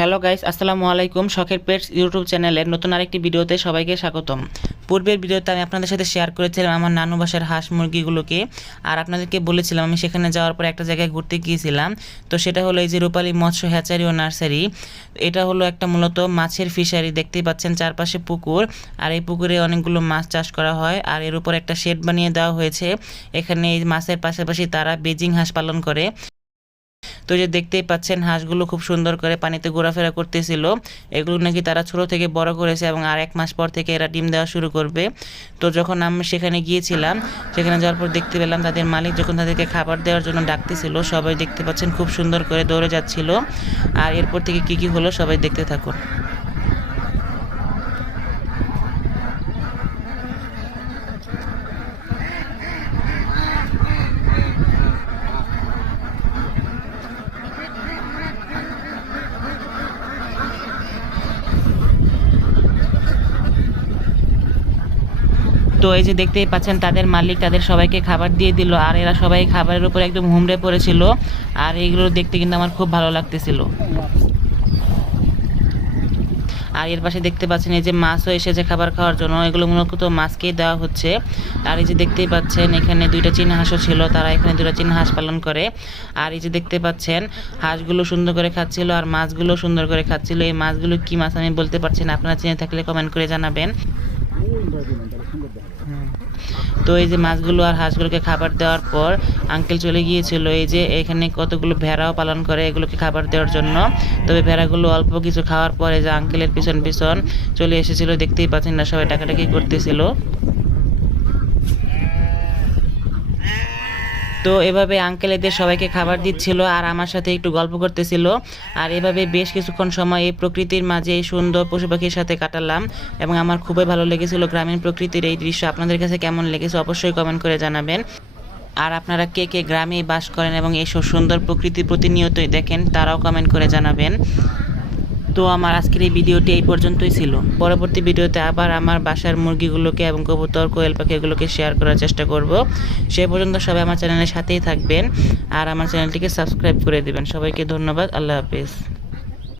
Hello guys, আসসালামু আলাইকুম। শখের পেটস ইউটিউব চ্যানেলের নতুন আরেকটি ভিডিওতে সবাইকে স্বাগতম। পূর্বের ভিডিওতে আমি আপনাদের সাথে শেয়ার করেছিলাম আমার নানু বাসার হাঁস মুরগিগুলোকে, আর আপনাদেরকে বলেছিলাম আমি সেখানে যাওয়ার পর একটা জায়গায় ঘুরতে গিয়েছিলাম। তো সেটা হলো এই যে রূপালী মৎস্য হ্যাচারি ও নার্সারি। এটা হলো একটা মূলত মাছের ফিশারি। দেখতেই পাচ্ছেন চারপাশে পুকুর, আর এই পুকুরে অনেকগুলো মাছ চাষ করা হয়, আর এর উপর একটা শেড বানিয়ে দেওয়া হয়েছে। এখানে এই মাছের পাশাপাশি তারা বেজিং হাঁস পালন করে। তো যে দেখতেই পাচ্ছেন হাঁসগুলো খুব সুন্দর করে পানিতে ঘোরাফেরা করতেছিল। এগুলো নাকি তারা ছোট থেকে বড় করেছে এবং আর 1 মাস পর থেকে এরা ডিম দেওয়া শুরু করবে। তো যখন আমি সেখানে গিয়েছিলাম, সেখানে যাওয়ার পর দেখতে পেলাম তাদের মালিক যখন তাদেরকে খাবার দেওয়ার জন্য ডাকতেছিল, সবাই দেখতে পাচ্ছেন খুব সুন্দর করে দৌড়ে যাচ্ছিল। আর এরপর থেকে কি হলো সবাই দেখতে থাকুন। তো এই যে দেখতেই পাচ্ছেন তাদের মালিক তাদের সবাইকে খাবার দিয়ে দিল, আর এরা সবাই খাবারের উপর একদম হুমড়ে পড়েছিল। আর এইগুলো দেখতে কিন্তু আমার খুব ভালো লাগতেছিল। আর এর পাশে দেখতে পাচ্ছেন এই যে মাছও এসেছে খাবার খাওয়ার জন্য। এগুলো মূলত মাছকেই দেওয়া হচ্ছে। আর এই যে দেখতেই পাচ্ছেন এখানে 2টা চীনা হাঁসও ছিল, তারা এখানে 2টা চীনা হাঁস পালন করে। আর এই যে দেখতে পাচ্ছেন হাঁসগুলো সুন্দর করে খাচ্ছিল আর মাছগুলো সুন্দর করে খাচ্ছিল। এই মাছগুলো কি মাছ আমি বলতে পারছি না, আপনারা চিনে থাকলে কমেন্ট করে জানাবেন। তো এই যে মাছগুলো আর হাঁসগুলোকে খাবার দেওয়ার পর আঙ্কেল চলে গিয়েছিল। এই যে এখানে কতগুলো ভেড়াও পালন করে এগুলোকে খাবার দেওয়ার জন্য। তবে ভেড়াগুলো অল্প কিছু খাওয়ার পরে যে আঙ্কেলের পিছন পিছন চলে এসেছিল। দেখতেই পাচ্ছেন না সবাই টাকাটাকি করতেছিল। তো এভাবে আঙ্কেল এদের সবাইকে খাবার দিচ্ছিল আর আমার সাথে একটু গল্প করতেছিল। আর এভাবে বেশ কিছুক্ষণ সময় এই প্রকৃতির মাঝে এই সুন্দর পশু পাখির সাথে কাটালাম এবং আমার খুবই ভালো লেগেছিল গ্রামীণ প্রকৃতির এই দৃশ্য। আপনাদের কাছে কেমন লেগেছে অবশ্যই কমেন্ট করে জানাবেন। আর আপনারা কে কে গ্রামে বাস করেন এবং এই সুন্দর প্রকৃতি প্রতিনিয়তই দেখেন তারাও কমেন্ট করে জানাবেন। তো আমার আজকের এই ভিডিওটি এই পর্যন্তই ছিল। পরবর্তী ভিডিওতে আবার আমার বাসার মুরগিগুলোকে এবং কবুতর কোয়েল পাখিগুলোকে শেয়ার করার চেষ্টা করব। সে পর্যন্ত সবাই আমার চ্যানেলের সাথেই থাকবেন আর আমার চ্যানেলটিকে সাবস্ক্রাইব করে দিবেন। সবাইকে ধন্যবাদ। আল্লাহ হাফেজ।